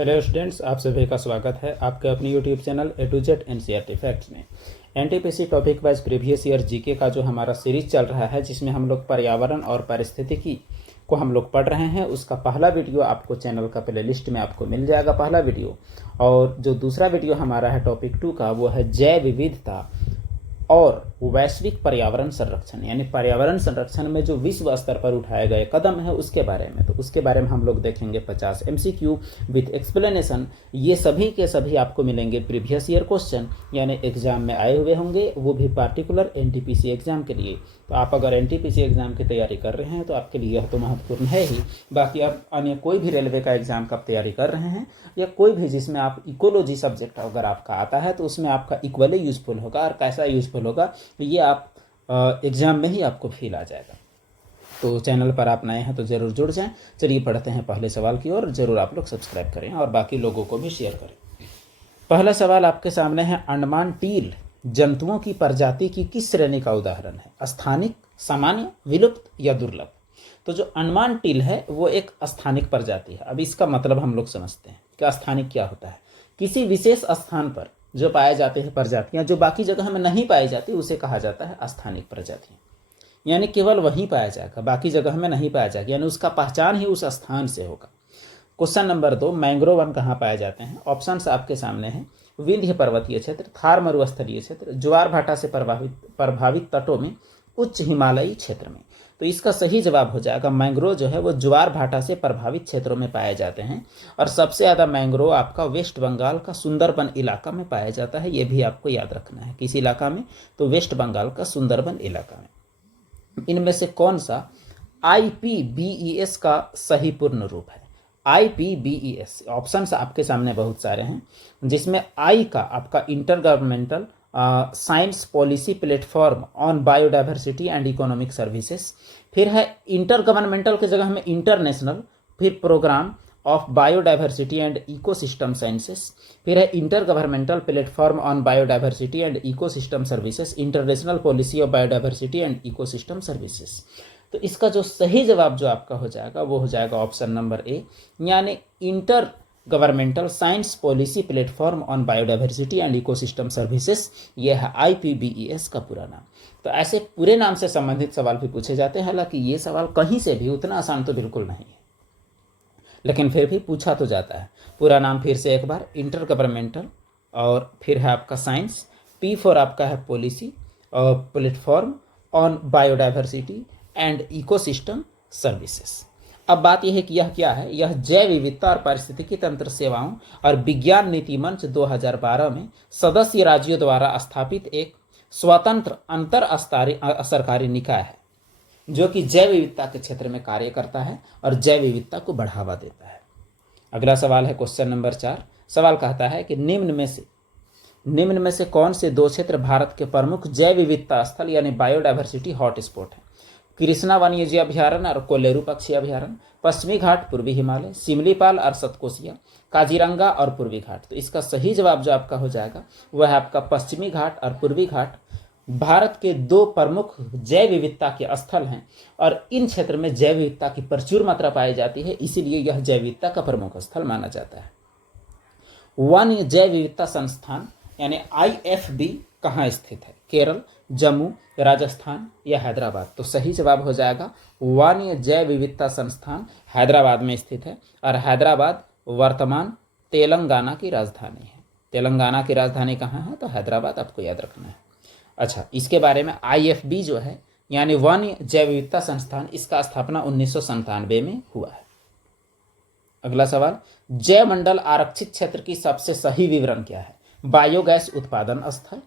Hello students, आप सभी का स्वागत है आपके अपने YouTube channel A to Z NCERT facts में। NTPC topic wise previous year GK का जो हमारा सीरीज चल रहा है, जिसमें हम लोग पर्यावरण और पारिस्थितिकी को हम लोग पढ़ रहे हैं, उसका पहला वीडियो आपको चैनल का प्ले लिस्ट में आपको मिल जाएगा, पहला वीडियो। और जो दूसरा वीडियो हमारा है टॉपिक 2 का, वो है जैव विविधता और वैश्विक पर्यावरण संरक्षण, यानी पर्यावरण संरक्षण में जो विश्व स्तर पर उठाए गए कदम है उसके बारे में। तो उसके बारे में हम लोग देखेंगे 50 एमसीक्यू विथ एक्सप्लेनेशन। ये सभी के सभी आपको मिलेंगे प्रीवियस ईयर क्वेश्चन, यानी एग्जाम में आए हुए होंगे, वो भी पार्टिकुलर एनटीपीसी एग्जाम के लिए। तो आप अगर एनटीपीसी एग्जाम की तैयारी कर रहे हैं तो आपके लिए यह तो महत्वपूर्ण है ही। बाकी आप अन्य कोई भी रेलवे का एग्जाम का तैयारी कर रहे हैं या कोई भी जिसमें आप इकोलॉजी सब्जेक्ट अगर आपका आता है तो उसमें आपका इक्वली यूजफुल होगा। और कैसा यूजफुल होगा ये आप एग्जाम में ही आपको फील आ जाएगा। तो चैनल पर आप नए हैं तो ज़रूर जुड़ जाएं। चलिए पढ़ते हैं पहले सवाल की ओर। ज़रूर आप लोग सब्सक्राइब करें और बाकी लोगों को भी शेयर करें। पहला सवाल आपके सामने है, अंडमान टील जंतुओं की प्रजाति की किस श्रेणी का उदाहरण है? स्थानिक, सामान्य, विलुप्त या दुर्लभ? तो जो अंडमान टील है वो एक स्थानिक प्रजाति है। अब इसका मतलब हम लोग समझते हैं कि स्थानिक क्या होता है। किसी विशेष स्थान पर जो पाए जाते हैं प्रजातियां, जो बाकी जगह में नहीं पाई जाती, उसे कहा जाता है स्थानिक प्रजातियां। यानी केवल वहीं पाया जाएगा, बाकी जगह में नहीं पाया जाएगा, यानी उसका पहचान ही उस स्थान से होगा। क्वेश्चन नंबर 2, मैंग्रोव वन कहाँ पाए जाते हैं? ऑप्शंस आपके सामने हैं। विंध्य पर्वतीय क्षेत्र, थार मरुस्थलीय क्षेत्र, ज्वार भाटा से प्रभावित तटों में, उच्च हिमालयी क्षेत्र में। तो इसका सही जवाब हो जाएगा मैंग्रोव जो है वो ज्वार भाटा से प्रभावित क्षेत्रों में पाए जाते हैं। और सबसे ज़्यादा मैंग्रोव आपका वेस्ट बंगाल का सुंदरबन इलाका में पाया जाता है। ये भी आपको याद रखना है। किस इलाका में? तो वेस्ट बंगाल का सुंदरबन इलाका में। इनमें से कौन सा IPBES का सही पूर्ण रूप है? IPBES ऑप्शंस आपके सामने बहुत सारे हैं, जिसमें आई का आपका intergovernmental science policy platform on biodiversity and economic services, फिर है इंटर गवर्नमेंटल की जगह में इंटरनेशनल, फिर programme of biodiversity and ecosystem sciences, फिर है intergovernmental platform on biodiversity and ecosystem services, international policy of biodiversity and ecosystem services. तो इसका जो सही जवाब जो आपका हो जाएगा वो हो जाएगा ऑप्शन नंबर ए, यानी inter governmental science policy platform on biodiversity and ecosystem services. यह है IPBES का पूरा नाम। तो ऐसे पूरे नाम से संबंधित सवाल भी पूछे जाते हैं। हालांकि ये सवाल कहीं से भी उतना आसान तो बिल्कुल नहीं है, लेकिन फिर भी पूछा तो जाता है। पूरा नाम फिर से एक बार, इंटर गवर्नमेंटल और फिर है आपका साइंस, P फॉर आपका है पॉलिसी और platform on biodiversity and ecosystem services. अब बात यह है कि यह क्या है? यह जैव विविधता और पारिस्थितिकी तंत्र सेवाओं और विज्ञान नीति मंच 2012 में सदस्य राज्यों द्वारा स्थापित एक स्वतंत्र अंतर सरकारी निकाय है, जो कि जैव विविधता के क्षेत्र में कार्य करता है और जैव विविधता को बढ़ावा देता है। अगला सवाल है क्वेश्चन नंबर 4। सवाल कहता है कि निम्न में से कौन से दो क्षेत्र भारत के प्रमुख जैव विविधता स्थल यानी बायोडाइवर्सिटी हॉटस्पॉट है? कृष्णा वन्यजीव अभ्यारण्य और कोलेरू पक्षी अभ्यारण्य, पश्चिमी घाट, पूर्वी हिमालय, सिमलीपाल और सतकोसिया, काजीरंगा और पूर्वी घाट। तो इसका सही जवाब जो आपका हो जाएगा वह है आपका पश्चिमी घाट और पूर्वी घाट। भारत के दो प्रमुख जैव विविधता के स्थल हैं और इन क्षेत्र में जैव विविधता की प्रचुर मात्रा पाई जाती है, इसीलिए यह जैव विविधता का प्रमुख स्थल माना जाता है। वन जैव विविधता संस्थान यानी IFB कहाँ स्थित है? केरल, जम्मू, राजस्थान या हैदराबाद? तो सही जवाब हो जाएगा वन्य जैव विविधता संस्थान हैदराबाद में स्थित है। और हैदराबाद वर्तमान तेलंगाना की राजधानी है। तेलंगाना की राजधानी कहाँ है? तो हैदराबाद, आपको याद रखना है। अच्छा, इसके बारे में IFB जो है यानी वन्य जैव विविधता संस्थान, इसका स्थापना 1997 में हुआ है। अगला सवाल, जैव मंडल आरक्षित क्षेत्र की सबसे सही विवरण क्या है? बायोगैस उत्पादन स्थल,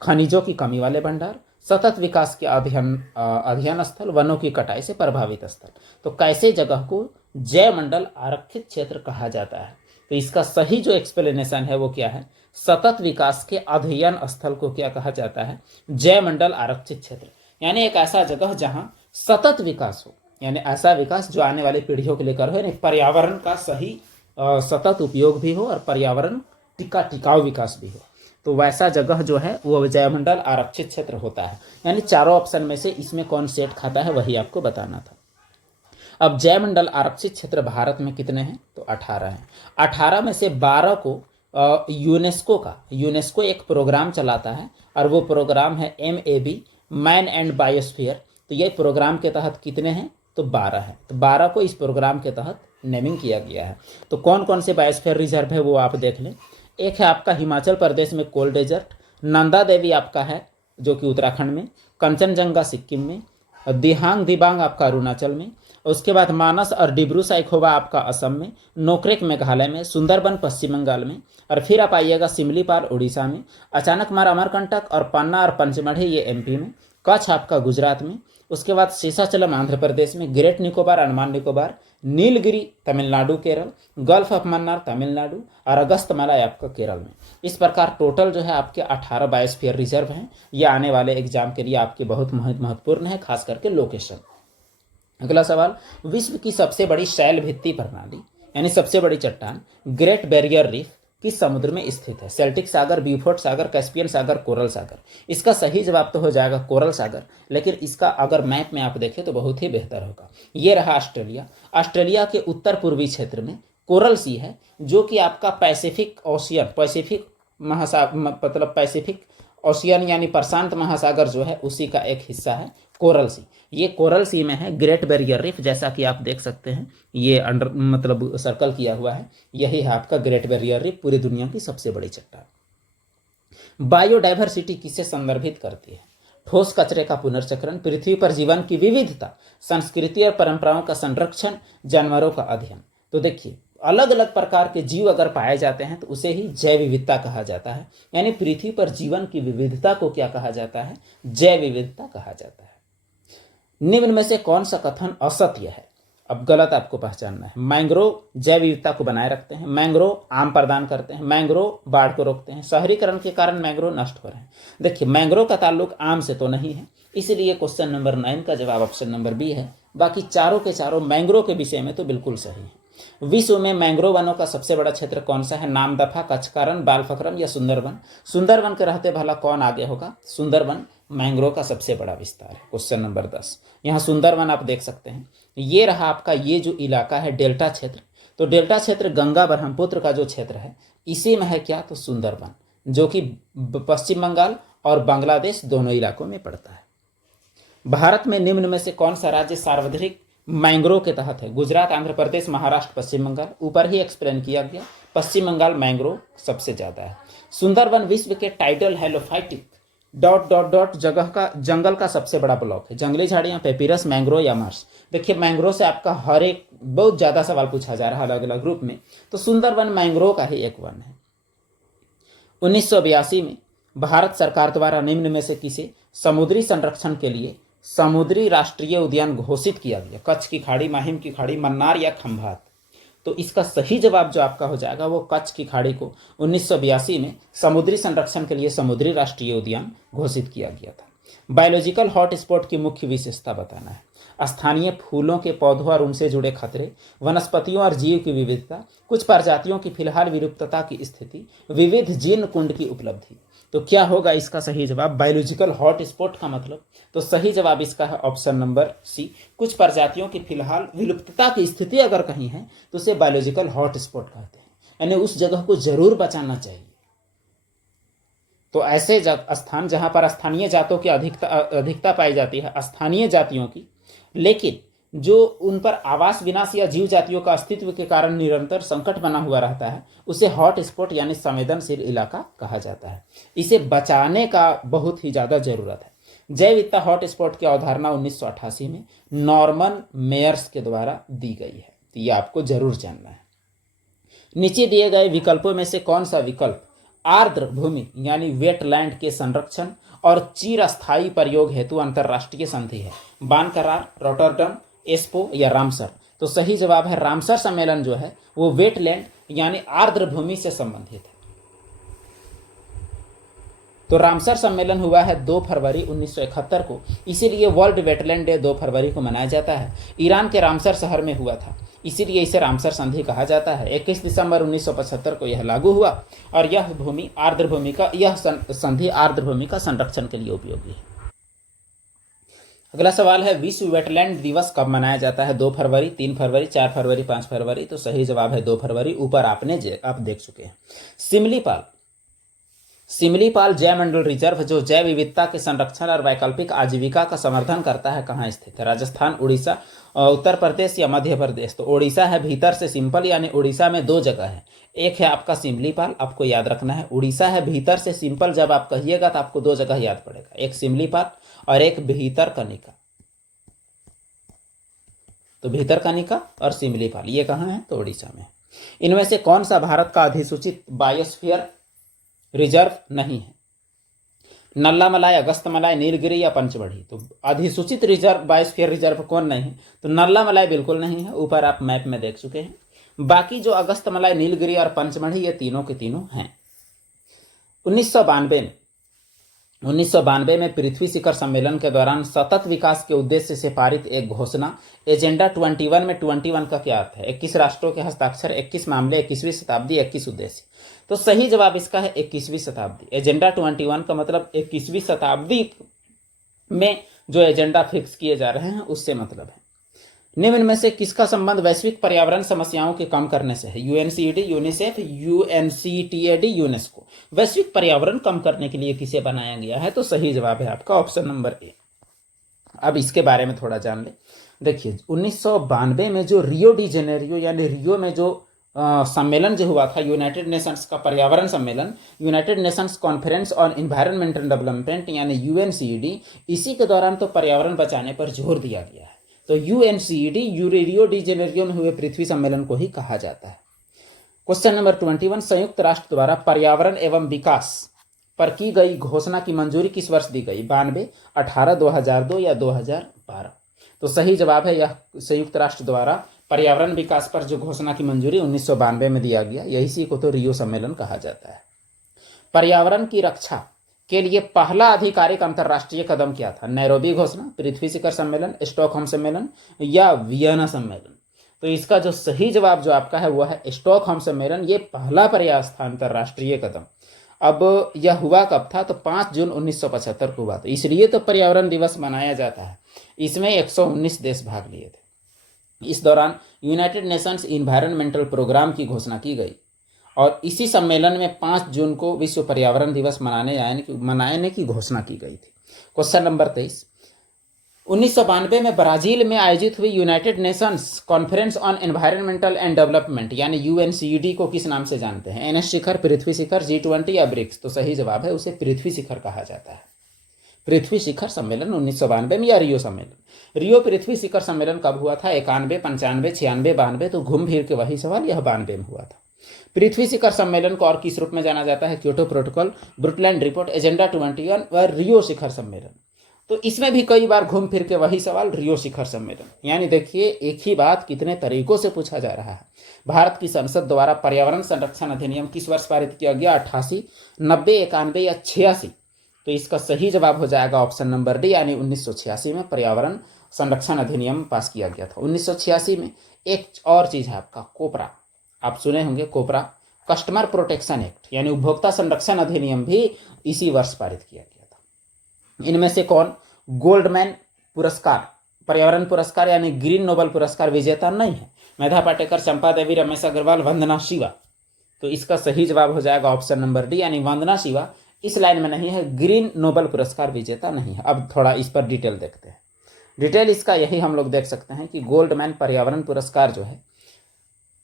खनिजों की कमी वाले भंडार, सतत विकास के अध्ययन स्थल, वनों की कटाई से प्रभावित स्थल। तो कैसे जगह को जैव मंडल आरक्षित क्षेत्र कहा जाता है? तो इसका सही जो एक्सप्लेनेशन है वो क्या है? सतत विकास के अध्ययन स्थल को क्या कहा जाता है? जैव मंडल आरक्षित क्षेत्र, यानी एक ऐसा जगह जहां सतत विकास हो, यानी ऐसा विकास जो आने वाली पीढ़ियों के लिए कर हो, यानी पर्यावरण का सही सतत उपयोग भी हो और पर्यावरण टिकाऊ विकास भी हो। तो वैसा जगह जो है वो जैवमंडल आरक्षित क्षेत्र होता है। यानी चारों ऑप्शन में से इसमें कौन सेट खाता है वही आपको बताना था। अब जयमंडल आरक्षित क्षेत्र भारत में कितने हैं? तो 18 हैं। 18 में से 12 को यूनेस्को एक प्रोग्राम चलाता है और वो प्रोग्राम है MAB, मैन एंड बायोस्फीयर। तो ये प्रोग्राम के तहत कितने हैं? तो 12 है। तो 12 को इस प्रोग्राम के तहत नेमिंग किया गया है। तो कौन कौन से बायोस्फीयर रिजर्व है वो आप देख लें। एक है आपका हिमाचल प्रदेश में कोल डेजर्ट, नंदा देवी आपका है जो कि उत्तराखंड में, कंचनजंगा सिक्किम में, दिहांग दिबांग आपका अरुणाचल में, उसके बाद मानस और डिब्रू साइखोवा आपका असम में, नोक्रेक मेघालय में, सुंदरबन पश्चिम बंगाल में, और फिर आप आइएगा सिमलीपाल उड़ीसा में, अचानकमार अमरकंटक और पन्ना और पंचमढ़ी ये MP में, कच्छ आपका गुजरात में, उसके बाद शेषाचलम आंध्र प्रदेश में, great Nicobar Andaman Nicobar, Nilgiri Tamil Nadu Kerala, gulf of Mannar Tamil Nadu और अगस्तमाला आपका केरल में। इस प्रकार टोटल जो है आपके 18 बायोस्फीयर रिजर्व हैं। ये आने वाले एग्जाम के लिए आपके बहुत महत्वपूर्ण है, खास करके लोकेशन। अगला सवाल, विश्व की सबसे बड़ी शैल भित्ति प्रणाली यानी सबसे बड़ी चट्टान ग्रेट बैरियर रीफ किस समुद्र में स्थित है? सेल्टिक सागर, ब्यूफोर्ट सागर, कैस्पियन सागर, कोरल सागर। इसका सही जवाब तो हो जाएगा कोरल सागर, लेकिन इसका अगर मैप में आप देखें तो बहुत ही बेहतर होगा। ये रहा ऑस्ट्रेलिया। ऑस्ट्रेलिया के उत्तर पूर्वी क्षेत्र में कोरल सी है जो कि आपका पैसिफिक ओशियन यानी प्रशांत महासागर जो है उसी का एक हिस्सा है कोरल सी। ये कोरल सी में है ग्रेट बैरियर रीफ, जैसा कि आप देख सकते हैं ये सर्कल किया हुआ है, यही है आपका ग्रेट बैरियर रीफ, पूरी दुनिया की सबसे बड़ी चट्टान। बायोडाइवर्सिटी किसे संदर्भित करती है? ठोस कचरे का पुनर्चक्रण, पृथ्वी पर जीवन की विविधता, संस्कृति और परंपराओं का संरक्षण, जानवरों का अध्ययन। तो देखिए अलग अलग प्रकार के जीव अगर पाए जाते हैं तो उसे ही जैव विविधता कहा जाता है। यानी पृथ्वी पर जीवन की विविधता को क्या कहा जाता है? जैव विविधता कहा जाता है। निम्न में से कौन सा कथन असत्य है? अब गलत आपको पहचानना है। मैंग्रोव जैव विविधता को बनाए रखते हैं, मैंग्रोव आम प्रदान करते हैं, मैंग्रोव बाढ़ को रोकते हैं, शहरीकरण के कारण मैंग्रोव नष्ट हो रहे हैं। देखिए मैंग्रोव का ताल्लुक आम से तो नहीं है, इसलिए क्वेश्चन नंबर 9 का जवाब ऑप्शन नंबर बी है। बाकी चारों के चारों मैंग्रोव के विषय में तो बिल्कुल सही है। विश्व में मैंग्रोव वनों का सबसे बड़ा क्षेत्र कौन सा है? नामदफा, कचकारण, बालफक्रम या सुंदरवन? सुंदरवन के रहते भला कौन आगे होगा? सुंदरवन मैंग्रोव का सबसे बड़ा विस्तार है। क्वेश्चन नंबर 10, यहाँ सुंदरवन आप देख सकते हैं। ये रहा आपका ये जो इलाका है डेल्टा क्षेत्र। तो डेल्टा क्षेत्र गंगा ब्रह्मपुत्र का जो क्षेत्र है इसी में है क्या? तो सुंदरवन, जो कि पश्चिम बंगाल और बांग्लादेश दोनों इलाकों में पड़ता है। भारत में निम्न में से कौन सा राज्य सार्वजनिक मैंग्रोव के तहत है? गुजरात, आंध्र प्रदेश, महाराष्ट्र, पश्चिम बंगाल। ऊपर ही एक्सप्लेन किया गया, पश्चिम बंगाल मैंग्रोव सबसे ज्यादा है। सुंदरवन विश्व के टाइडल हेलोफाइटिक जंगल का सबसे बड़ा ब्लॉक है। जंगली झाड़ियां, पेपिरस, मैंग्रोव या मार्श। देखिए मैंग्रोव से आपका हर एक बहुत ज्यादा सवाल पूछा जा रहा है अलग अलग ग्रुप में, तो सुंदरवन मैंग्रोव का ही एक वन है। 1982 में भारत सरकार द्वारा निम्न में से किसे समुद्री संरक्षण के लिए समुद्री राष्ट्रीय उद्यान घोषित किया गया? कच्छ की खाड़ी, माहिम की खाड़ी, मन्नार या खंभात? तो इसका सही जवाब जो आपका हो जाएगा वो कच्छ की खाड़ी को 1982 में समुद्री संरक्षण के लिए समुद्री राष्ट्रीय उद्यान घोषित किया गया था। बायोलॉजिकल हॉटस्पॉट की मुख्य विशेषता बताना है। स्थानीय फूलों के पौधों और उनसे जुड़े खतरे, वनस्पतियों और जीव की विविधता, कुछ प्रजातियों की फिलहाल विलुप्तता की स्थिति, विविध जीन कुंड की उपलब्धि। तो क्या होगा इसका सही जवाब? बायोलॉजिकल हॉटस्पॉट का मतलब, तो सही जवाब इसका है ऑप्शन नंबर सी। कुछ प्रजातियों की फिलहाल विलुप्तता की स्थिति अगर कहीं है तो उसे बायोलॉजिकल हॉटस्पॉट कहते हैं, यानी उस जगह को जरूर बचाना चाहिए। तो ऐसे स्थान जहां पर स्थानीय जातों की अधिकता पाई जाती है, स्थानीय जातियों की, लेकिन जो उन पर आवास विनाश या जीव जातियों का अस्तित्व के कारण निरंतर संकट बना हुआ रहता है, उसे हॉट स्पॉट यानी संवेदनशील इलाका कहा जाता है। इसे बचाने का बहुत ही ज्यादा जरूरत है। जैव विविधता हॉट स्पॉट की अवधारणा 1988 में नॉर्मन मेयर्स के द्वारा दी गई है, तो ये आपको जरूर जानना है। नीचे दिए गए विकल्पों में से कौन सा विकल्प आर्द्र भूमि यानी वेटलैंड के संरक्षण और चिरस्थायी प्रयोग हेतु अंतरराष्ट्रीय संधि है? बान करार, रॉटरडम, एस्पो या रामसर? तो सही जवाब है रामसर सम्मेलन जो है वो वेटलैंड यानी आर्द्र भूमि से संबंधित है। तो रामसर सम्मेलन हुआ है 2 फरवरी 1971 को, इसीलिए वर्ल्ड वेटलैंड डे 2 फरवरी को मनाया जाता है। ईरान के रामसर शहर में हुआ था, इसीलिए इसे रामसर संधि कहा जाता है। 21 दिसंबर 1975 को यह लागू हुआ और यह संधि आर्द्र भूमि का संरक्षण के लिए उपयोगी है। अगला सवाल है विश्व वेटलैंड दिवस कब मनाया जाता है? 2 फरवरी, 3 फरवरी, 4 फरवरी, 5 फरवरी। तो सही जवाब है 2 फरवरी। ऊपर आप देख चुके हैं। सिमलीपाल सिमलीपाल जैव मंडल रिजर्व जो जैव विविधता के संरक्षण और वैकल्पिक आजीविका का समर्थन करता है कहाँ स्थित है? राजस्थान, उड़ीसा, उत्तर प्रदेश या मध्य प्रदेश? तो उड़ीसा है भीतर से सिंपल, यानी उड़ीसा में 2 जगह है। एक है आपका सिमलीपाल, आपको याद रखना है। उड़ीसा है भीतर से सिंपल, जब आप कहिएगा तो आपको 2 जगह याद पड़ेगा, एक सिमलीपाल और एक भीतरकनिका। तो भीतरकनिका और सिमलीपाल ये कहाँ है? तो उड़ीसा में। इनमें से कौन सा भारत का अधिसूचित बायोस्फीयर रिजर्व नहीं है? नल्लामलाई, अगस्तमलाई, नीलगिरी या पंचमढ़ी? तो अधिसूचित रिजर्व बायोस्फीयर रिजर्व कौन नहीं है? तो नल्लामलाई बिल्कुल नहीं है, ऊपर आप मैप में देख चुके हैं। बाकी जो अगस्तमलाई, नीलगिरी और पंचमढ़ी ये तीनों के तीनों हैं। 1992 में पृथ्वी शिखर सम्मेलन के दौरान सतत विकास के उद्देश्य से पारित एक घोषणा एजेंडा 21 में 21 का क्या अर्थ है? 21 राष्ट्रों के हस्ताक्षर, 21 मामले, 21वीं शताब्दी, 21 उद्देश्य। तो सही जवाब इसका है 21वीं शताब्दी। एजेंडा 21 का मतलब 21वीं शताब्दी में जो एजेंडा फिक्स किए जा रहे हैं उससे मतलब है। निम्न में से किसका संबंध वैश्विक पर्यावरण समस्याओं के कम करने से है? यूएनसीईडी, यूनिसेफ, यूएनसीटीएडी, यूनेस्को? वैश्विक पर्यावरण कम करने के लिए किसे बनाया गया है? तो सही जवाब है आपका ऑप्शन नंबर ए। अब इसके बारे में थोड़ा जान ले। देखिए 1992 में जो रियो डी जेनेरियो यानी रियो में जो सम्मेलन जो हुआ था, यूनाइटेड नेशंस का पर्यावरण सम्मेलन, United Nations conference on environmental development यानी यूएनसीईडी, इसी के दौरान तो पर्यावरण बचाने पर जोर दिया गया है। तो यूएनसीईडी रियो डी जेनेरियो में हुए पृथ्वी सम्मेलन को ही कहा जाता है। क्वेश्चन नंबर 21, संयुक्त राष्ट्र द्वारा पर्यावरण एवं विकास पर की गई घोषणा की मंजूरी किस वर्ष दी गई? 92, 18, 2002 या 2012? तो सही जवाब है यह संयुक्त राष्ट्र द्वारा पर्यावरण विकास पर जो घोषणा की मंजूरी 1992 में दिया गया, यही को तो रियो सम्मेलन कहा जाता है। पर्यावरण की रक्षा के लिए पहला आधिकारिक अंतर्राष्ट्रीय कदम क्या था? नैरोबी घोषणा, पृथ्वी शिखर सम्मेलन, स्टॉकहोम सम्मेलन या वियना सम्मेलन? तो इसका जो सही जवाब जो आपका है वह है स्टॉकहोम सम्मेलन। ये पहला प्रयास था अंतर्राष्ट्रीय कदम। अब यह हुआ कब था? तो 5 जून 1975 को हुआ था। इसलिए तो पर्यावरण दिवस मनाया जाता है। इसमें 119 देश भाग लिए थे। इस दौरान यूनाइटेड नेशंस इन्वायरमेंटल प्रोग्राम की घोषणा की गई और इसी सम्मेलन में 5 जून को विश्व पर्यावरण दिवस मनाने की घोषणा की गई थी। क्वेश्चन नंबर 23, 1992 में ब्राजील में आयोजित हुई United Nations conference on environmental and development यानी यूएनसीईडी को किस नाम से जानते हैं? एनएस शिखर, पृथ्वी शिखर, G20 या ब्रिक्स? तो सही जवाब है उसे पृथ्वी शिखर कहा जाता है। पृथ्वी शिखर सम्मेलन 1992 में या रियो सम्मेलन? रियो पृथ्वी शिखर सम्मेलन कब हुआ था? 91, 95, 96, 92? तो घूम फिर के वही सवाल, यह 92 में हुआ था। पृथ्वी शिखर सम्मेलन को और किस रूप में जाना जाता है? Kyoto protocol, Brookland report, agenda 21 और रियो शिखर सम्मेलन? तो इसमें भी कई बार घूम फिर के वही सवाल, रियो शिखर सम्मेलन। यानी देखिए एक ही बात कितने तरीकों से पूछा जा रहा है। भारत की संसद द्वारा पर्यावरण संरक्षण अधिनियम किस वर्ष पारित किया गया? 88, 90, 91 या 86? तो इसका सही जवाब हो जाएगा ऑप्शन नंबर डी यानी 1986 में पर्यावरण संरक्षण अधिनियम पास किया गया था। 1986 में एक और चीज है आपका कोपरा, आप सुने होंगे कोपरा, कस्टमर प्रोटेक्शन एक्ट यानी उपभोक्ता संरक्षण अधिनियम भी इसी वर्ष पारित किया गया था। इनमें से कौन गोल्डमैन पुरस्कार, पर्यावरण पुरस्कार यानी ग्रीन नोबेल पुरस्कार विजेता नहीं है? मेधा पाटेकर, चंपा देवी, रमेश अग्रवाल, वंदना शिवा? तो इसका सही जवाब हो जाएगा ऑप्शन नंबर डी यानी वंदना शिवा इस लाइन में नहीं है, ग्रीन नोबेल पुरस्कार विजेता नहीं है। अब थोड़ा इस पर डिटेल देखते हैं। डिटेल इसका यही हम लोग देख सकते हैं कि गोल्डमैन पर्यावरण पुरस्कार जो है,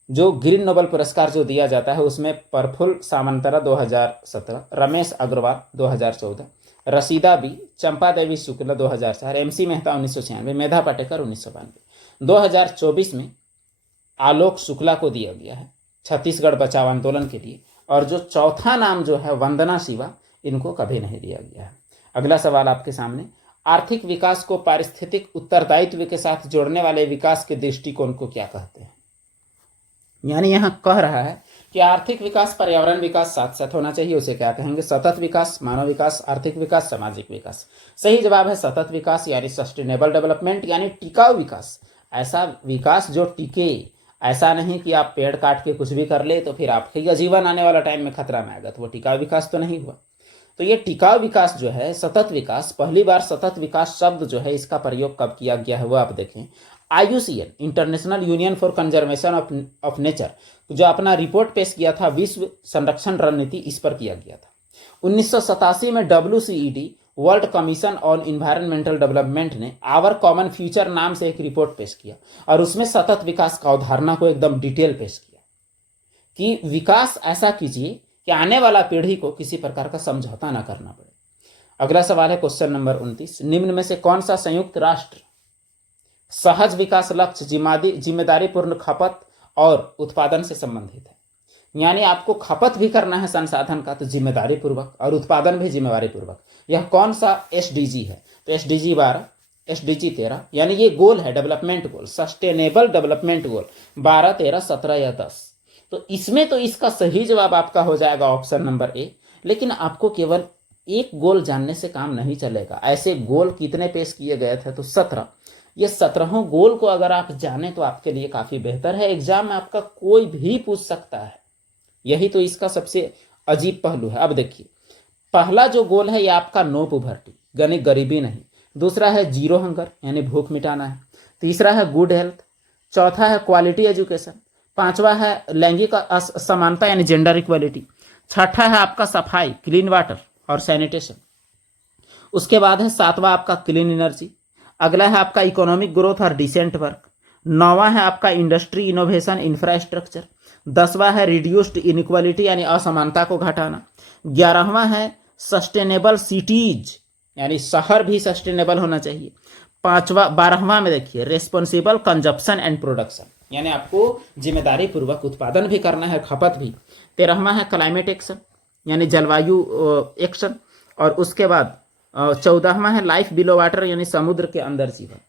जो ग्रीन नोबेल पुरस्कार जो दिया जाता है उसमें प्रफुल्ल सामंतरा 2017, रमेश अग्रवाल 2014, रसीदा बी, चंपा देवी शुक्ला 2004, MC मेहता 1996, मेधा पाटेकर 1992। 2024 में आलोक शुक्ला को दिया गया है छत्तीसगढ़ बचाओ आंदोलन के लिए, और जो चौथा नाम जो है वंदना शिवा, इनको कभी नहीं दिया गया है। अगला सवाल आपके सामने, आर्थिक विकास को पारिस्थितिक उत्तरदायित्व के साथ जोड़ने वाले विकास के दृष्टिकोण को क्या कहते हैं? यानी यहां कह रहा है कि आर्थिक विकास पर्यावरण विकास साथ साथ होना चाहिए, उसे क्या कहेंगे? सतत विकास, मानव विकास, आर्थिक विकास, सामाजिक विकास? सही जवाब है सतत विकास यानी सस्टेनेबल डेवलपमेंट यानी टिकाऊ विकास। ऐसा विकास जो टिके, ऐसा नहीं कि आप पेड़ काट के कुछ भी कर ले तो फिर आपका जीवन आने वाला टाइम में खतरा में आएगा, तो वो टिकाऊ विकास तो नहीं हुआ। तो ये टिकाऊ विकास जो है, सतत विकास, पहली बार सतत विकास शब्द जो है इसका प्रयोग कब किया गया है वो आप देखें। IUCN, international Union for Conservation of nature, जो अपना रिपोर्ट पेश किया था विश्व संरक्षण रणनीति, इस पर किया गया था। 1987 में WCED, world commission on environmental development ने आवर कॉमन फ्यूचर नाम से एक रिपोर्ट पेश किया और उसमें सतत विकास का अवधारणा को एकदम डिटेल पेश किया कि विकास ऐसा कीजिए कि आने वाला पीढ़ी को किसी प्रकार का समझौता ना करना पड़े। अगला सवाल है क्वेश्चन नंबर 29, निम्न में से कौन सा संयुक्त राष्ट्र सहज विकास लक्ष्य जिम्मेदारी पूर्ण खपत और उत्पादन से संबंधित है? यानी आपको खपत भी करना है संसाधन का तो जिम्मेदारी पूर्वक, और उत्पादन भी जिम्मेदारी पूर्वक। यह कौन सा SDG है? तो SDG 12, SDG 13, यानी ये गोल है development goal, sustainable development goal 12, 13, 17 या 10। तो इसमें तो इसका सही जवाब आपका हो जाएगा ऑप्शन नंबर A। लेकिन आपको केवल एक गोल जानने से काम नहीं चलेगा। ऐसे गोल कितने पेश किए गए थे? तो 17। ये 17 गोल को अगर आप जाने तो आपके लिए काफी बेहतर है। एग्जाम में आपका कोई भी पूछ सकता है, यही तो इसका सबसे अजीब पहलू है। अब देखिए, पहला जो गोल है ये आपका नो पॉवर्टी, यानी गरीबी नहीं। दूसरा है जीरो हंगर, यानी भूख मिटाना है। तीसरा है गुड हेल्थ। चौथा है क्वालिटी एजुकेशन। पांचवा है लैंगिक समानता, यानी जेंडर इक्वालिटी। छठा है आपका सफाई, क्लीन वाटर और सैनिटेशन। उसके बाद है 7वां आपका क्लीन एनर्जी। अगला है आपका इकोनॉमिक ग्रोथ और डिसेंट वर्क। 9वां है आपका इंडस्ट्री इनोवेशन इंफ्रास्ट्रक्चर। 10वां है रिड्यूस्ड इनइक्वालिटी, यानी असमानता को घटाना। 11वां है सस्टेनेबल सिटीज, यानी शहर भी सस्टेनेबल होना चाहिए। 12वां में देखिए रेस्पॉन्सिबल कंजप्शन एंड प्रोडक्शन, यानी आपको जिम्मेदारी पूर्वक उत्पादन भी करना है, खपत भी। 13वां है क्लाइमेट एक्शन, यानी जलवायु एक्शन। और उसके बाद 14वां है लाइफ बिलो वाटर, यानी समुद्र के अंदर जीवन।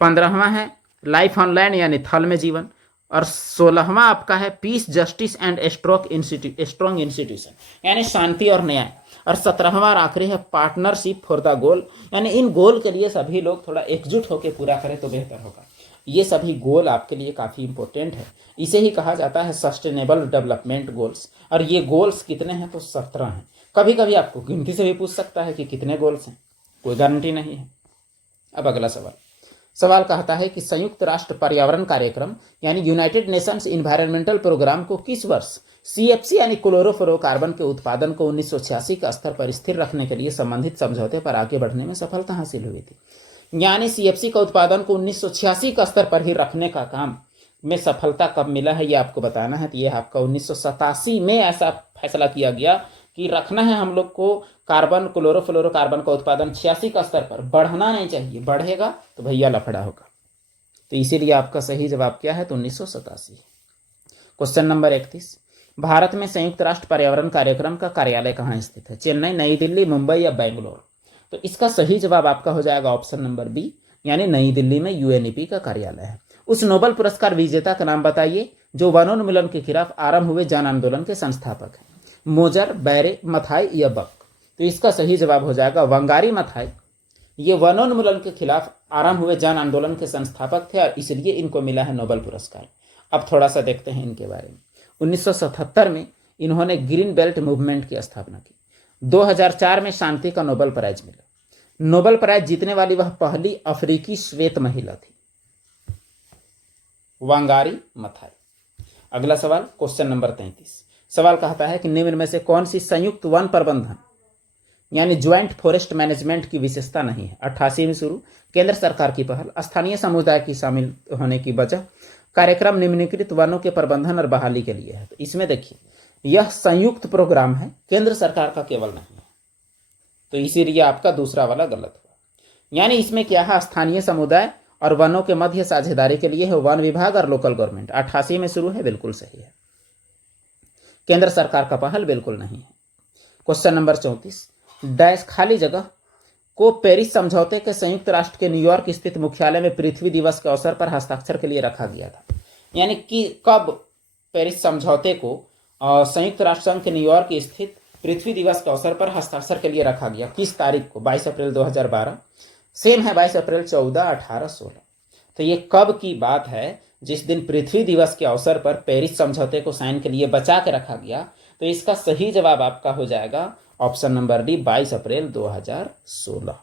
15वां है लाइफ ऑन लैंड, यानी थल में जीवन। और 16वां आपका है piece justice and strong institution, यानी शांति और न्याय। और 17वां और आखिरी है पार्टनरशिप फॉर द गोल, यानी इन गोल के लिए सभी लोग थोड़ा एकजुट होकर पूरा करें तो बेहतर होगा। ये सभी गोल आपके लिए काफी इंपॉर्टेंट है। इसे ही कहा जाता है सस्टेनेबल डेवलपमेंट गोल्स। और ये गोल्स कितने हैं? तो 17 हैं। कभी कभी आपको गिनती से भी पूछ सकता है कि कितने गोल्स हैं, कोई गारंटी नहीं है। अब अगला सवाल कहता है कि संयुक्त राष्ट्र पर्यावरण कार्यक्रम यानी यूनाइटेड नेशंस इन्वायरमेंटल प्रोग्राम को किस वर्ष CFC यानी क्लोरोफ्लोरोकार्बन के उत्पादन को 1986 के स्तर पर स्थिर रखने के लिए संबंधित समझौते पर आगे बढ़ने में सफलता हासिल हुई थी? यानी CFC का उत्पादन को 1986 का स्तर पर ही रखने का काम में सफलता कब मिला है ये आपको बताना है। तो ये आपका 1987 में ऐसा फैसला किया गया कि रखना है हम लोग को कार्बन, क्लोरोफ्लोरोकार्बन का उत्पादन 86 का स्तर पर, बढ़ना नहीं चाहिए, बढ़ेगा तो भैया लफड़ा होगा। तो इसीलिए आपका सही जवाब क्या है? तो 1987। क्वेश्चन नंबर 31, भारत में संयुक्त राष्ट्र पर्यावरण कार्यक्रम का कार्यालय कहाँ स्थित है? चेन्नई, नई दिल्ली, मुंबई या बेंगलोर? तो इसका सही जवाब आपका हो जाएगा ऑप्शन नंबर B, यानी नई दिल्ली में UNEP का कार्यालय है। उस नोबेल पुरस्कार विजेता का नाम बताइए जो वनोन्मूलन के खिलाफ आरंभ हुए जन आंदोलन के संस्थापक हैं। मोजर, बैरे, मथाई या बक? तो इसका सही जवाब हो जाएगा वंगारी मथाई। ये वनोन्मूलन के खिलाफ आरंभ हुए जन आंदोलन के संस्थापक थे और इसलिए इनको मिला है नोबेल पुरस्कार। अब थोड़ा सा देखते हैं इनके बारे में। 1977 में इन्होंने ग्रीन बेल्ट मूवमेंट की स्थापना की। 2004 में शांति का नोबेल प्राइज मिला। नोबेल प्राइज जीतने वाली वह पहली अफ्रीकी श्वेत महिला थी, वंगारी मथाई। अगला सवाल क्वेश्चन नंबर 33, सवाल कहता है कि निम्न में से कौन सी संयुक्त वन प्रबंधन यानी ज्वाइंट फॉरेस्ट मैनेजमेंट की विशेषता नहीं है? 88 में शुरू, केंद्र सरकार की पहल, स्थानीय समुदाय की शामिल होने की वजह, कार्यक्रम निम्नलिखित वनों के प्रबंधन और बहाली के लिए है। तो इसमें देखिए यह संयुक्त प्रोग्राम है, केंद्र सरकार का केवल नहीं है, तो इसीलिए आपका दूसरा वाला गलत हुआ। यानी इसमें क्या है? स्थानीय समुदाय और वनों के मध्य साझेदारी के लिए है वन विभाग और लोकल गवर्नमेंट। 88 में शुरू है, बिल्कुल सही है। केंद्र सरकार का पहल बिल्कुल नहीं है। क्वेश्चन नंबर 34, डैश खाली जगह को पेरिस समझौते के संयुक्त राष्ट्र के न्यूयॉर्क स्थित मुख्यालय में पृथ्वी दिवस के अवसर पर हस्ताक्षर के लिए रखा गया था? यानी कि कब पेरिस समझौते को संयुक्त राष्ट्र संघ के न्यूयॉर्क स्थित पृथ्वी दिवस के अवसर पर हस्ताक्षर के लिए रखा गया? किस तारीख को? 22 अप्रैल 2012। सेम है 22 अप्रैल 14, 18, 16। तो ये कब की बात है? जिस दिन पृथ्वी दिवस के अवसर पर पेरिस समझौते को साइन के लिए बचा के रखा गया, तो इसका सही जवाब आपका हो जाएगा ऑप्शन नंबर डी 22 अप्रैल 2016।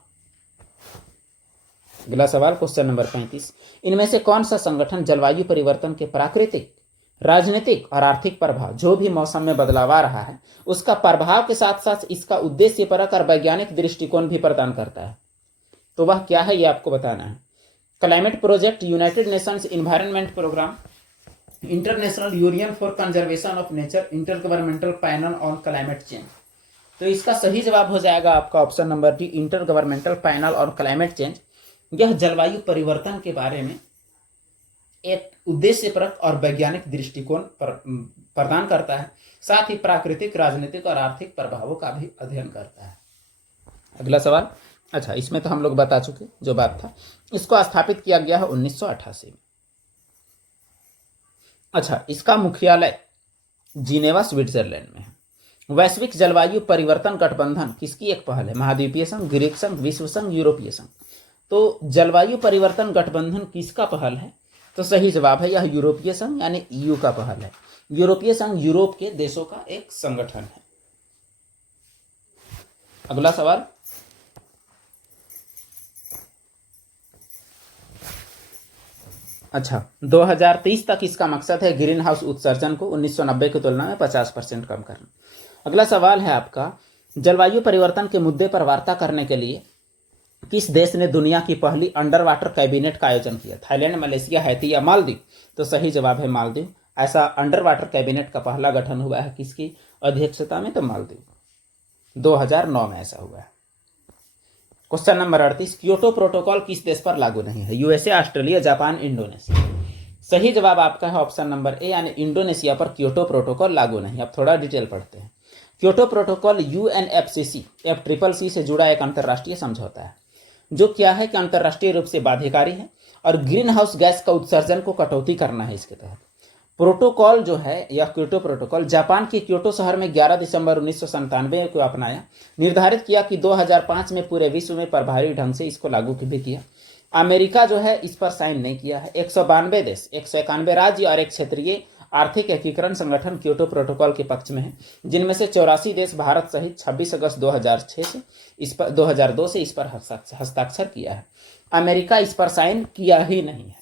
अगला सवाल क्वेश्चन नंबर 35, इनमें से कौन सा संगठन जलवायु परिवर्तन के प्राकृतिक, राजनीतिक और आर्थिक प्रभाव, जो भी मौसम में बदलाव आ रहा है उसका प्रभाव के साथ साथ इसका उद्देश्यपरक और वैज्ञानिक दृष्टिकोण भी प्रदान करता है? तो वह क्या है ये आपको बताना है। Climate project, United Nations Environment Programme, International Union for Conservation of Nature, Intergovernmental Panel on Climate Change. तो इसका सही जवाब हो जाएगा आपका option number D, Intergovernmental Panel on Climate Change. यह जलवायु परिवर्तन के बारे में एक उद्देश्यपरक और वैज्ञानिक दृष्टिकोण प्रदान करता है, साथ ही प्राकृतिक, राजनीतिक और आर्थिक प्रभावों का भी अध्ययन करता है। अगला सवाल, अच्छा इसमें तो हम लोग बता चुके जो बात था। इसको स्थापित किया गया है 1988 में। अच्छा, इसका मुख्यालय जिनेवा स्विट्जरलैंड में है। वैश्विक जलवायु परिवर्तन गठबंधन किसकी एक पहल है? महाद्वीपीय संघ, ग्रीक संघ, विश्व संघ, यूरोपीय संघ। तो जलवायु परिवर्तन गठबंधन किसका पहल है? तो सही जवाब है यह यूरोपीय संघ यानी ईयू का पहल है। यूरोपीय संघ यूरोप के देशों का एक संगठन है। अगला सवाल, अच्छा 2030 तक इसका मकसद है ग्रीन हाउस उत्सर्जन को 1990 की तुलना में 50% कम करना। अगला सवाल है आपका, जलवायु परिवर्तन के मुद्दे पर वार्ता करने के लिए किस देश ने दुनिया की पहली अंडर वाटर कैबिनेट का आयोजन किया? थाईलैंड, मलेशिया, हैती या मालदीव? तो सही जवाब है मालदीव। ऐसा अंडर वाटर कैबिनेट का पहला गठन हुआ है किसकी अध्यक्षता में? तो मालदीव। 2009 में ऐसा हुआ है। क्वेश्चन नंबर 38, क्योटो प्रोटोकॉल किस देश पर लागू नहीं है? USA, Australia, Japan, Indonesia. सही जवाब आपका है ऑप्शन नंबर ए यानी इंडोनेशिया पर क्योटो प्रोटोकॉल लागू नहीं। अब थोड़ा डिटेल पढ़ते हैं। क्योटो प्रोटोकॉल यूएनएफसीसी FCCC से जुड़ा एक अंतर्राष्ट्रीय समझौता है जो क्या है कि अंतर्राष्ट्रीय रूप से बाध्यकारी है और ग्रीन हाउस गैस का उत्सर्जन को कटौती करना है इसके तहत। प्रोटोकॉल जो है यह क्योटो प्रोटोकॉल जापान के क्योटो शहर में 11 दिसंबर 1997 को अपनाया, निर्धारित किया कि 2005 में पूरे विश्व में प्रभावी ढंग से इसको लागू भी किया। अमेरिका जो है इस पर साइन नहीं किया है। 192 देश, 191 राज्य और एक क्षेत्रीय आर्थिक एकीकरण संगठन क्योटो प्रोटोकॉल के पक्ष में है, जिनमें से 84 देश भारत सहित 26 अगस्त 2002 से इस पर हस्ताक्षर किया है। अमेरिका इस पर साइन किया ही नहीं है,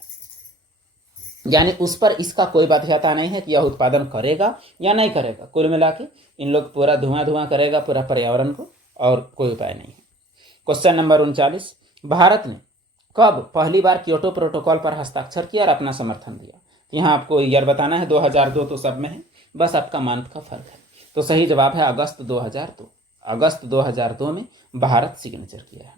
यानी उस पर इसका कोई बाध्यता नहीं है कि यह उत्पादन करेगा या नहीं करेगा। कुल मिला के इन लोग पूरा धुआं करेगा पूरा पर्यावरण को, और कोई उपाय नहीं है। क्वेश्चन नंबर 39, भारत ने कब पहली बार क्योटो प्रोटोकॉल पर हस्ताक्षर किया और अपना समर्थन दिया? यहाँ आपको ईयर बताना है। 2002 तो सब में है, बस आपका मंथ का फर्क है। तो सही जवाब है अगस्त 2002। अगस्त 2002 में भारत सिग्नेचर किया है।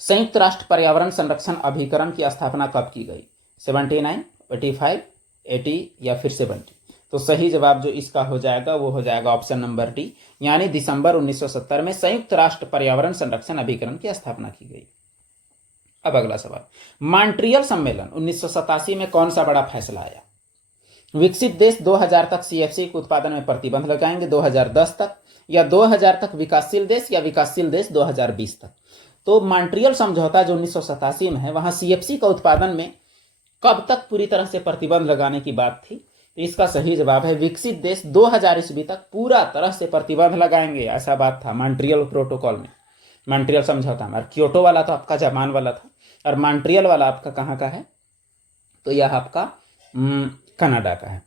संयुक्त राष्ट्र पर्यावरण संरक्षण अभिकरण की स्थापना कब की गई? 79, 85, 80 या फिर 70? तो सही जवाब जो इसका हो जाएगा वो हो जाएगा ऑप्शन नंबर डी, यानी दिसंबर 1970 में संयुक्त राष्ट्र पर्यावरण संरक्षण अभिकरण की स्थापना की गई। अब अगला सवाल, मॉन्ट्रियल सम्मेलन 1987 में कौन सा बड़ा फैसला आया? विकसित देश 2000 तक CFC के उत्पादन में प्रतिबंध लगाएंगे 2010 तक, या 2000 तक विकासशील देश, या विकासशील देश 2020 तक? तो मॉन्ट्रियल समझौता जो 1987 में है वहां CFC का उत्पादन में कब तक पूरी तरह से प्रतिबंध लगाने की बात थी? तो इसका सही जवाब है विकसित देश 2000 ईस्वी तक पूरा तरह से प्रतिबंध लगाएंगे, ऐसा बात था मॉन्ट्रियल प्रोटोकॉल में, मॉन्ट्रियल समझौता में। और क्योटो वाला तो आपका जापान वाला था, और मॉन्ट्रियल वाला आपका कहाँ का है? तो यह आपका कनाडा का है।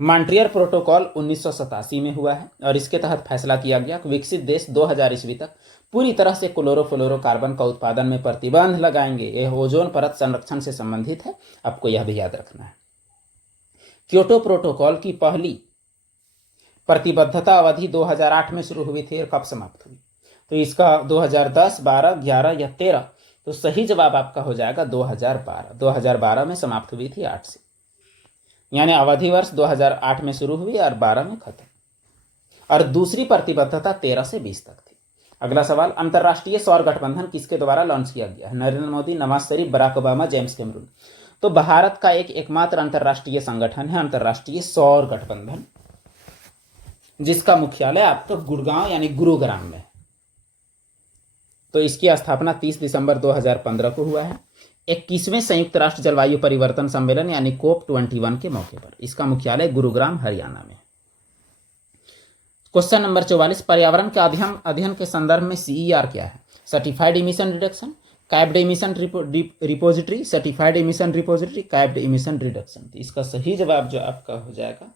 मॉन्ट्रियल प्रोटोकॉल 1987 में हुआ है और इसके तहत फैसला किया गया कि विकसित देश 2000 ईस्वी तक पूरी तरह से क्लोरोफ्लोरोकार्बन का उत्पादन में प्रतिबंध लगाएंगे। यह ओजोन परत संरक्षण से संबंधित है, आपको यह भी याद रखना है। क्योटो प्रोटोकॉल की पहली प्रतिबद्धता अवधि 2008 में शुरू हुई थी और कब समाप्त हुई? तो इसका 2010, 12, 11 या 13? तो सही जवाब आपका हो जाएगा 2012। 2012 में समाप्त हुई थी 8 से, यानी अवधि वर्ष 2008 में शुरू हुई और 12 में खत्म, और दूसरी प्रतिबद्धता 13 से 20 तक थी। अगला सवाल, अंतर्राष्ट्रीय सौर गठबंधन किसके द्वारा लॉन्च किया गया है? Narendra Modi, Nawaz Sharif, Barack Obama, James Cameron? तो भारत का एकमात्र अंतर्राष्ट्रीय संगठन है अंतर्राष्ट्रीय सौर गठबंधन, जिसका मुख्यालय आपका गुड़गांव यानी गुरुग्राम में है। तो इसकी स्थापना 30 दिसंबर 2015 को हुआ है। 21वें संयुक्त राष्ट्र जलवायु परिवर्तन सम्मेलन यानी COP21 के मौके पर। इसका मुख्यालय गुरुग्राम हरियाणा में। क्वेश्चन नंबर 44, पर्यावरण के अध्ययन के संदर्भ में CER क्या है? Certified emission reduction, capped emission repository, certified emission repository, capped emission reduction. इसका सही जवाब जो आपका हो जाएगा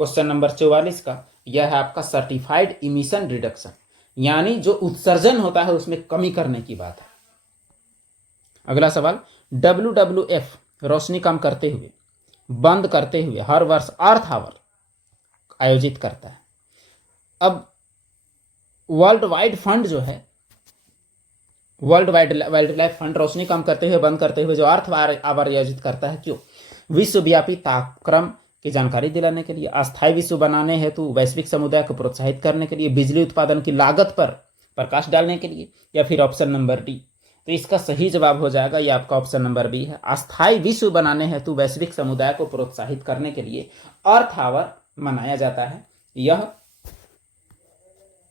क्वेश्चन नंबर 44 का, यह है आपका सर्टिफाइड इमिशन रिडक्शन, यानी जो उत्सर्जन होता है उसमें कमी करने की बात है। अगला सवाल, WWF रोशनी कम करते हुए, बंद करते हुए हर वर्ष अर्थ आवर आयोजित करता है। अब वर्ल्ड वाइड फंड जो है, वर्ल्ड वाइल्ड लाइफ फंड रोशनी कम करते हुए, बंद करते हुए जो अर्थ आवर आयोजित करता है, क्यों? विश्वव्यापी तापक्रम की जानकारी दिलाने के लिए, अस्थायी विश्व बनाने हेतु वैश्विक समुदाय को प्रोत्साहित करने के लिए, बिजली उत्पादन की लागत पर प्रकाश डालने के लिए, या फिर ऑप्शन नंबर डी। तो इसका सही जवाब हो जाएगा ये आपका ऑप्शन नंबर बी है। अस्थायी विश्व बनाने हेतु वैश्विक समुदाय को प्रोत्साहित करने के लिए अर्थ आवर मनाया जाता है। यह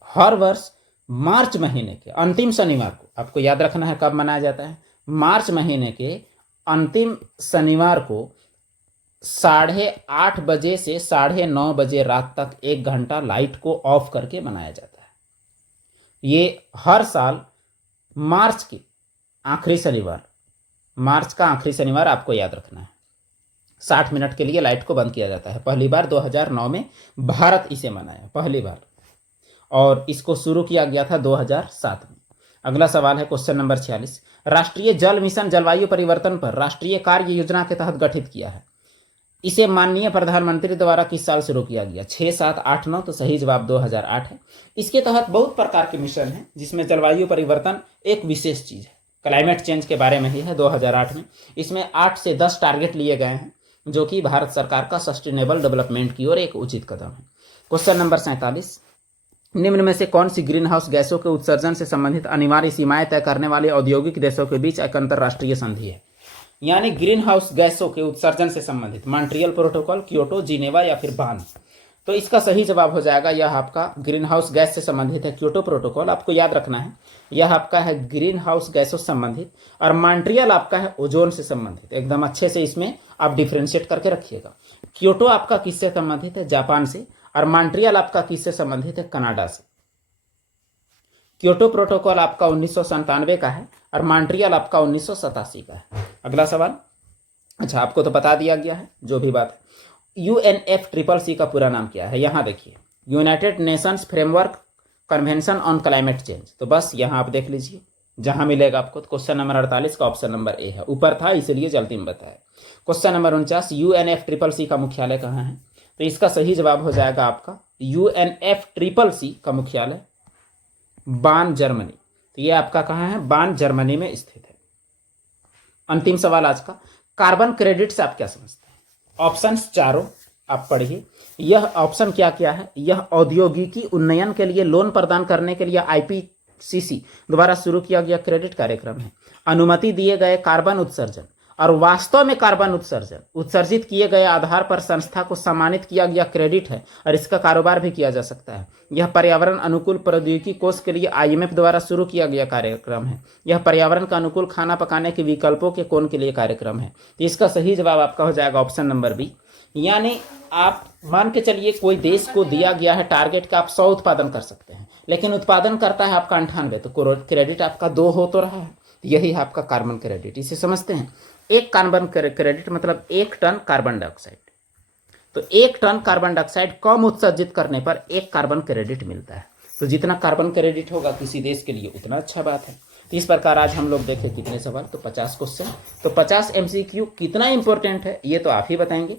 हर वर्ष मार्च महीने के अंतिम शनिवार को, आपको याद रखना है कब मनाया जाता है, मार्च महीने के अंतिम शनिवार को 8:30 बजे से 9:30 बजे रात तक 1 घंटा लाइट को ऑफ करके मनाया जाता है। ये हर साल मार्च के आखिरी शनिवार, मार्च का आखिरी शनिवार आपको याद रखना है। 60 मिनट के लिए लाइट को बंद किया जाता है। पहली बार 2009 में भारत इसे मनाया, पहली बार, और इसको शुरू किया गया था 2007 में। अगला सवाल है क्वेश्चन नंबर 46, राष्ट्रीय जल मिशन जलवायु परिवर्तन पर राष्ट्रीय कार्य योजना के तहत गठित किया है। इसे माननीय प्रधानमंत्री द्वारा किस साल शुरू किया गया? 6, 7, 8, 9। तो सही जवाब 2008 है। इसके तहत बहुत प्रकार के मिशन हैं, जिसमें जलवायु परिवर्तन एक विशेष चीज है। क्लाइमेट चेंज के बारे में ही है 2008 में। इसमें 8 से 10 टारगेट लिए गए हैं, जो कि भारत सरकार का सस्टेनेबल डेवलपमेंट की ओर एक उचित कदम है। क्वेश्चन नंबर 47, निम्न में से कौन सी ग्रीन हाउस गैसों के उत्सर्जन से संबंधित अनिवार्य सीमाएं तय करने वाले औद्योगिक देशों के बीच एक अंतरराष्ट्रीय संधि है? यानी ग्रीन हाउस गैसों के उत्सर्जन से संबंधित मॉन्ट्रियल प्रोटोकॉल, क्योटो, जिनेवा या फिर बान। तो इसका सही जवाब हो जाएगा, यह आपका ग्रीन हाउस गैस से संबंधित है क्योटो प्रोटोकॉल। आपको याद रखना है, यह आपका है ग्रीन हाउस गैसों से संबंधित, और मॉन्ट्रियल आपका है ओजोन से संबंधित। एकदम अच्छे से इसमें आप डिफ्रेंशिएट करके रखिएगा। क्योटो आपका किससे संबंधित है? जापान से। और मॉन्ट्रियल आपका किससे संबंधित है? कनाडा से। क्योटो प्रोटोकॉल आपका 1997 का है और मॉन्ट्रियल आपका 1987 का है। अगला सवाल, अच्छा आपको तो बता दिया गया है जो भी बात है। UNFCCC का पूरा नाम क्या है? यहां देखिए, United Nations framework convention on Climate Change. तो बस यहां आप देख लीजिए, जहां मिलेगा आपको। क्वेश्चन नंबर 48 का ऑप्शन नंबर ए है, ऊपर था इसलिए जल्दी में बताया। क्वेश्चन नंबर 49, UNFCCC का मुख्यालय कहाँ है? तो इसका सही जवाब हो जाएगा आपका UNFCCC का मुख्यालय बान, जर्मनी। तो ये आपका कहाँ है? बान, जर्मनी में स्थित है। अंतिम सवाल आज का, कार्बन क्रेडिट से आप क्या समझते हैं? ऑप्शंस चारों आप पढ़िए। यह ऑप्शन क्या क्या है? यह औद्योगिकी उन्नयन के लिए लोन प्रदान करने के लिए IPCC द्वारा शुरू किया गया क्रेडिट कार्यक्रम है। अनुमति दिए गए कार्बन उत्सर्जन और वास्तव में कार्बन उत्सर्जित किए गए आधार पर संस्था को सम्मानित किया गया क्रेडिट है, और इसका कारोबार भी किया जा सकता है। यह पर्यावरण अनुकूल प्रौद्योगिकी कोष के लिए IMF द्वारा शुरू किया गया कार्यक्रम है। यह पर्यावरण का अनुकूल खाना पकाने के विकल्पों के कोण के लिए कार्यक्रम है। तो इसका सही जवाब आपका हो जाएगा ऑप्शन नंबर बी। यानी आप मान के चलिए, कोई देश को दिया गया है टारगेट का आप 100 उत्पादन कर सकते हैं, लेकिन उत्पादन करता है आपका 98, तो क्रेडिट आपका 2 हो तो रहा है। यही है आपका कार्बन क्रेडिट। इसे समझते हैं, एक कार्बन क्रेडिट मतलब 1 टन कार्बन डाइऑक्साइड। तो 1 टन कार्बन डाइऑक्साइड कम उत्सर्जित करने पर 1 कार्बन क्रेडिट मिलता है। तो जितना कार्बन क्रेडिट होगा किसी देश के लिए उतना अच्छा बात है। तो इस प्रकार आज हम लोग देखें कितने सवाल, तो 50 क्वेश्चन। तो 50 MCQ कितना इंपॉर्टेंट है ये तो आप ही बताएंगे।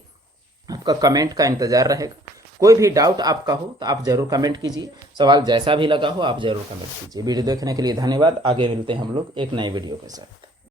आपका कमेंट का इंतजार रहेगा। कोई भी डाउट आपका हो तो आप जरूर कमेंट कीजिए। सवाल जैसा भी लगा हो आप जरूर कमेंट कीजिए। वीडियो देखने के लिए धन्यवाद। आगे मिलते हैं हम लोग एक नए वीडियो के साथ।